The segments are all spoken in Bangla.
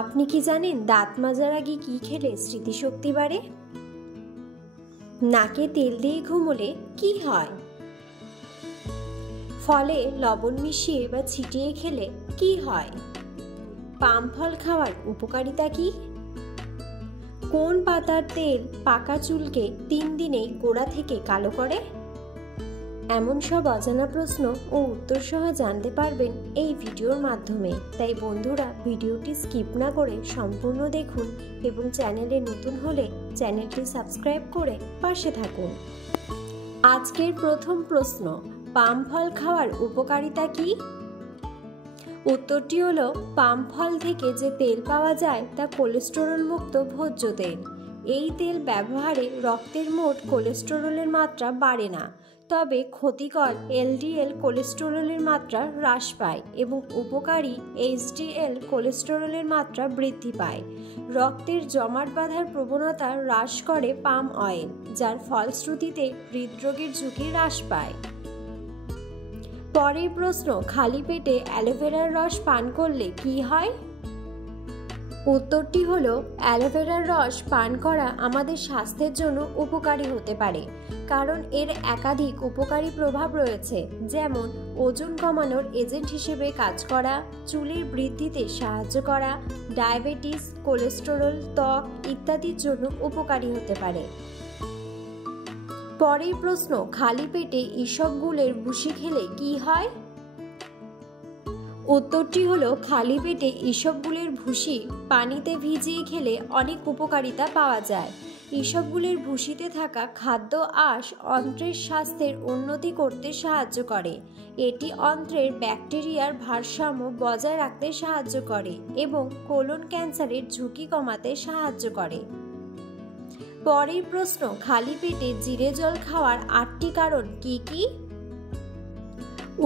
আপনি কি জানেন দাঁত মাজার আগে কি খেলে স্মৃতিশক্তি বাড়ে? নাকে তেল দিয়ে ঘুমোলে কি হয়? ফলে লবণ মিশিয়ে বা ছিটিয়ে খেলে কি হয়? পাম ফল খাওয়ার উপকারিতা কি? কোন পাতার তেল পাকা চুলকে 3 দিনেই গোড়া থেকে কালো করে? এমন সব অজানা প্রশ্ন ও উত্তর সহ জানতে পারবেন এই ভিডিওর মাধ্যমে। তাই বন্ধুরা, ভিডিওটি স্কিপ না করে সম্পূর্ণ দেখুন এবং চ্যানেলে নতুন হলে চ্যানেলটি সাবস্ক্রাইব করে পাশে থাকুন। আজকের প্রথম প্রশ্ন, পাম ফল খাওয়ার উপকারিতা কি? উত্তরটি হলো, পাম ফল থেকে যে তেল পাওয়া যায় তা কোলেস্টেরল মুক্ত ভোজ্য তেল। এই তেল ব্যবহারে রক্তের মোট কোলেস্টেরলের মাত্রা বাড়ে না, তবে ক্ষতিকর এলডিএল কোলেস্টেরলের মাত্রা হ্রাস পায় এবং উপকারী এইচডিএল কোলেস্টেরলের মাত্রা বৃদ্ধি পায়। রক্তের জমাট বাঁধার প্রবণতা হ্রাস করে পাম অয়েল, যার ফলশ্রুতিতে হৃদরোগের ঝুঁকি হ্রাস পায়। পরের প্রশ্ন, খালি পেটে অ্যালোভেরার রস পান করলে কি হয়? উত্তরটি হলো, অ্যালোভেরার রস পান করা আমাদের স্বাস্থ্যের জন্য উপকারী হতে পারে, কারণ এর একাধিক উপকারী প্রভাব রয়েছে, যেমন ওজন কমানোর এজেন্ট হিসেবে কাজ করা, চুলের বৃদ্ধিতে সাহায্য করা, ডায়াবেটিস, কোলেস্টেরল, ত্বক ইত্যাদির জন্য উপকারী হতে পারে। পরের প্রশ্ন, খালি পেটে ইসবগুলের ভুসি খেলে কি হয়? উত্তরটি হলো, খালি পেটে ইসবগুলের ভুসি পানিতে ভিজিয়ে খেলে অনেক উপকারিতা পাওয়া যায়। ইসবগুলের ভুসিতে থাকা খাদ্য আঁশ অন্ত্রের স্বাস্থ্যের উন্নতি করতে সাহায্য করে। এটি অন্ত্রের ব্যাকটেরিয়ার ভারসাম্য বজায় রাখতে সাহায্য করে এবং কোলন ক্যান্সারের ঝুঁকি কমাতে সাহায্য করে। পরের প্রশ্ন, খালি পেটে জিরে জল খাওয়ার 8টি কারণ কি কি?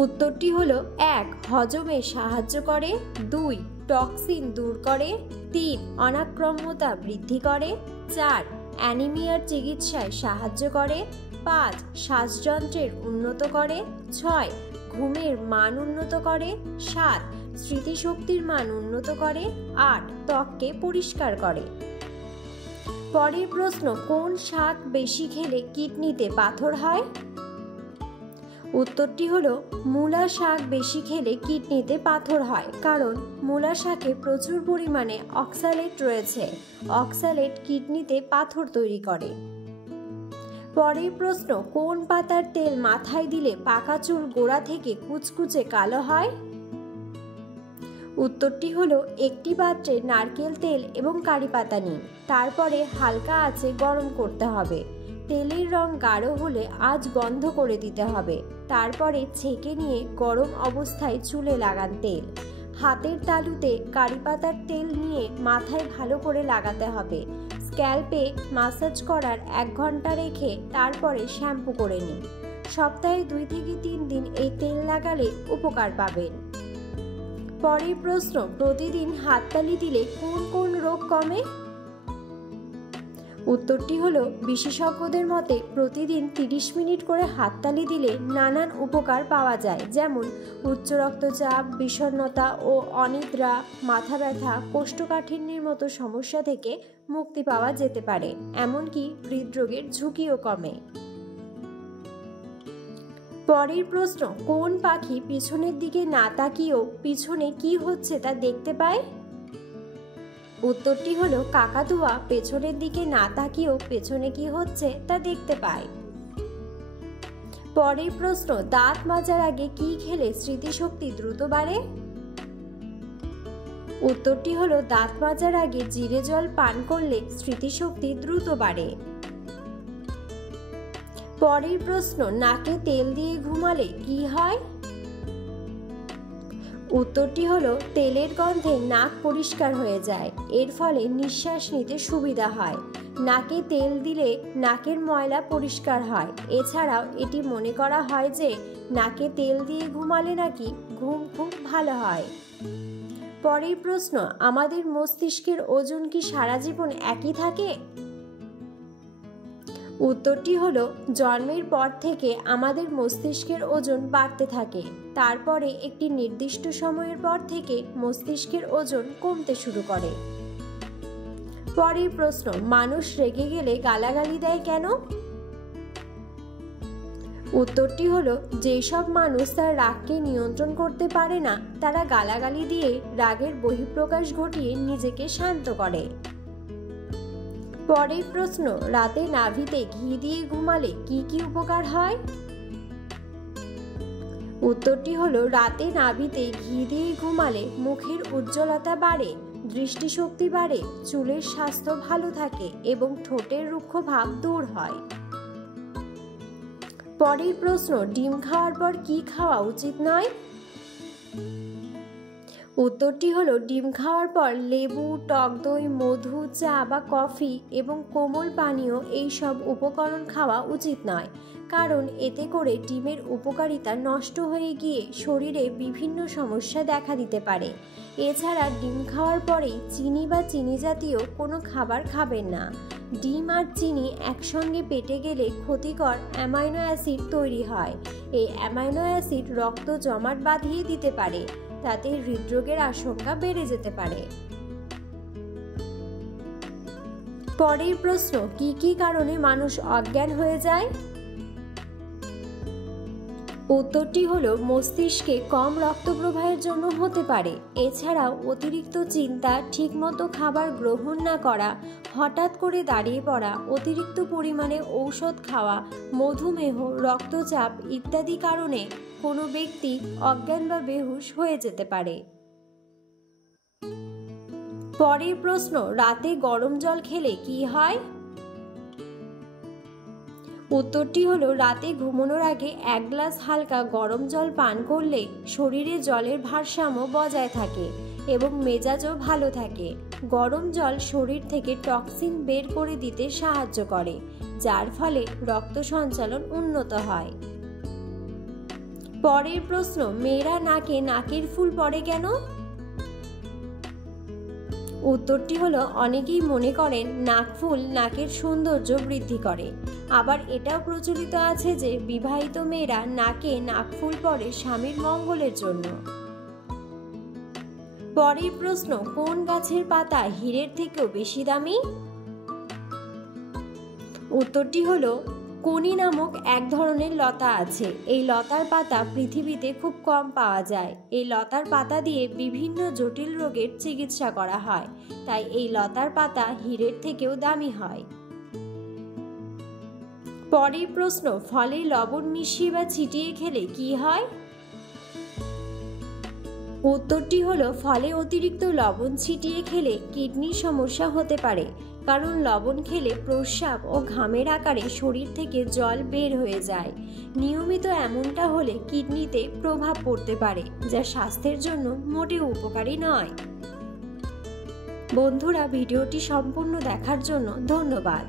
উত্তরটি হলো, 1. হজমে সাহায্য করে, 2. টক্সিন দূর করে, 3. অনাক্রম্যতা বৃদ্ধি করে, 4. অ্যানিমিয়ার চিকিৎসায় সাহায্য করে, 5. শ্বাসযন্ত্রের উন্নত করে, 6. ঘুমের মান উন্নত করে, 7. স্মৃতিশক্তির মান উন্নত করে, 8. ত্বককে পরিষ্কার করে। পরের প্রশ্ন, কোন শাক বেশি খেলে কিডনিতে পাথর হয়? উত্তরটি হলো, মূলা শাক বেশি খেলে কিডনিতে পাথর হয়, কারণ মূলা শাকে প্রচুর পরিমাণে অক্সালেট রয়েছে। অক্সালেট কিডনিতে পাথর তৈরি করে। পরের প্রশ্ন, কোন পাতার তেল মাথায় দিলে পাকা চুল গোড়া থেকে কুচকুচে কালো হয়? উত্তরটি হলো, একটি পাত্রে নারকেল তেল এবং কারি পাতা নিন, তারপরে হালকা আঁচে গরম করতে হবে। তেলের রং গাঢ় হলে আঁচ বন্ধ করে দিতে হবে, তারপরে ছেঁকে নিয়ে গরম অবস্থায় চুলে লাগান তেল। হাতের তালুতে কারি পাতার তেল নিয়ে মাথায় ভালো করে লাগাতে হবে। স্ক্যাল্পে মাসাজ করার 1 ঘন্টা রেখে তারপরে শ্যাম্পু করে নিন। সপ্তাহে 2 থেকে 3 দিন এই তেল লাগালে উপকার পাবেন। পরের প্রশ্ন, প্রতিদিন হাততালি দিলে কোন কোন রোগ কমে? উত্তরটি হলো, বিশেষজ্ঞদের মতে প্রতিদিন 30 মিনিট করে হাততালি দিলে নানান উপকার পাওয়া যায়, যেমন উচ্চ রক্তচাপ, বিষণ্ণতা ও অনিদ্রা, মাথা ব্যথা, কোষ্ঠকাঠিন্যের মতো সমস্যা থেকে মুক্তি পাওয়া যেতে পারে, এমনকি হৃদরোগের ঝুঁকিও কমে। পরের প্রশ্ন, কোন পাখি পিছনের দিকে না তাকিয়েও পিছনে কি হচ্ছে তা দেখতে পায়? উত্তরটি হলো, কাকাতুয়া পেছনের দিকে না তাকিয়েও পেছনে কি হচ্ছে তা দেখতে পায়। পরের প্রশ্ন, দাঁত মাজার আগে কি খেলে স্মৃতিশক্তি দ্রুত বাড়ে? উত্তরটি হলো, দাঁত মাজার আগে জিরে জল পান করলে স্মৃতিশক্তি দ্রুত বাড়ে। পরের প্রশ্ন, নাকে তেল দিয়ে ঘুমালে কি হয়? উত্তরটি হলো, তেলের গন্ধে নাক পরিষ্কার হয়ে যায়, এর ফলে নিঃশ্বাস নিতে সুবিধা হয়। নাকে তেল দিলে নাকের ময়লা পরিষ্কার হয়। এছাড়াও এটি মনে করা হয় যে নাকে তেল দিয়ে ঘুমালে নাকি ঘুম খুব ভালো হয়। পরের প্রশ্ন, আমাদের মস্তিষ্কের ওজন কি সারা জীবন একই থাকে? উত্তরটি হলো, জন্মের পর থেকে আমাদের মস্তিষ্কের ওজন বাড়তে থাকে, তারপরে একটি নির্দিষ্ট সময়ের পর থেকে মস্তিষ্কের ওজন কমতে শুরু করে। পরের প্রশ্ন, মানুষ রেগে গেলে গালাগালি দেয় কেন? উত্তরটি হলো, যেসব মানুষ তার রাগকে নিয়ন্ত্রণ করতে পারে না তারা গালাগালি দিয়ে রাগের বহিঃপ্রকাশ ঘটিয়ে নিজেকে শান্ত করে। পরের প্রশ্ন, রাতে নাভিতে ঘি দিয়ে ঘুমালে কি কি উপকার হয়? উত্তরটি হলো, রাতে নাভিতে ঘি দিয়ে ঘুমালে মুখের উজ্জ্বলতা বাড়ে, দৃষ্টিশক্তি বাড়ে, চুলের স্বাস্থ্য ভালো থাকে এবং ঠোঁটের রুক্ষ ভাব দূর হয়। পরের প্রশ্ন, ডিম খাওয়ার পর কি খাওয়া উচিত নয়? উত্তরটি হলো, ডিম খাওয়ার পর লেবু, টক দই, মধু, চা বা কফি এবং কোমল পানীয় এই সব উপকরণ খাওয়া উচিত নয়, কারণ এতে করে ডিমের উপকারিতা নষ্ট হয়ে গিয়ে শরীরে বিভিন্ন সমস্যা দেখা দিতে পারে। এছাড়া ডিম খাওয়ার পরেই চিনি বা চিনি জাতীয় কোনো খাবার খাবেন না। ডিম আর চিনি একসঙ্গে পেটে গেলে ক্ষতিকর অ্যামাইনো অ্যাসিড তৈরি হয়। এই অ্যামাইনো অ্যাসিড রক্ত জমাট বাঁধিয়ে দিতে পারে, তাতে হৃদরোগের আশঙ্কা বেড়ে যেতে পারে। পরের প্রশ্ন, কি কি কারণে মানুষ অজ্ঞান হয়ে যায়? উত্তরটি হলো, মস্তিষ্কে কম রক্ত প্রবাহের জন্য হতে পারে। এছাড়াও অতিরিক্ত চিন্তা, ঠিকমতো খাবার গ্রহণ না করা, হঠাৎ করে দাঁড়িয়ে পড়া, অতিরিক্ত পরিমাণে ঔষধ খাওয়া, মধুমেহ, রক্তচাপ ইত্যাদি কারণে কোনো ব্যক্তি অজ্ঞান বা বেহুশ হয়ে যেতে পারে। পরের প্রশ্ন, রাতে গরম জল খেলে কি হয়? উত্তরটি হলো, রাতে ঘুমানোর আগে 1 গ্লাস হালকা গরম জল পান করলে শরীরে জলের ভারসাম্য বজায় থাকে এবং মেজাজও ভালো থাকে। গরম জল শরীর থেকে টক্সিন বের করে দিতে সাহায্য করে, যার ফলে রক্ত সঞ্চালন উন্নত হয়। পরের প্রশ্ন, মেয়েরা নাকে নাকের ফুল পড়ে কেন? উত্তরটি হলো, অনেকেই মনে করেন নাকফুল নাকের সৌন্দর্য বৃদ্ধি করে। আবার এটাও প্রচলিত আছে যে বিবাহিত মেয়েরা নাকে নাকফুল পরে স্বামীর মঙ্গলের জন্য। পরের প্রশ্ন, কোন গাছের পাতা হীরের থেকেও বেশি দামি? উত্তরটি হলো, কোনি নামক এক ধরনের লতা আছে। এই লতার পাতা পৃথিবীতে খুব কম পাওয়া যায়। এই লতার পাতা দিয়ে বিভিন্ন জটিল রোগের চিকিৎসা করা হয়, তাই এই লতার পাতা হীরের থেকেও দামি হয়। পরের প্রশ্ন, ফলে লবণ মিশিয়ে বা ছিটিয়ে খেলে কি হয়? উত্তরটি হলো, ফলে অতিরিক্ত লবণ ছিটিয়ে খেলে কিডনির সমস্যা হতে পারে, কারণ লবণ খেলে প্রস্রাব ও ঘামের আকারে শরীর থেকে জল বের হয়ে যায়। নিয়মিত এমনটা হলে কিডনিতে প্রভাব পড়তে পারে, যা স্বাস্থ্যের জন্য মোটেও উপকারী নয়। বন্ধুরা, ভিডিওটি সম্পূর্ণ দেখার জন্য ধন্যবাদ।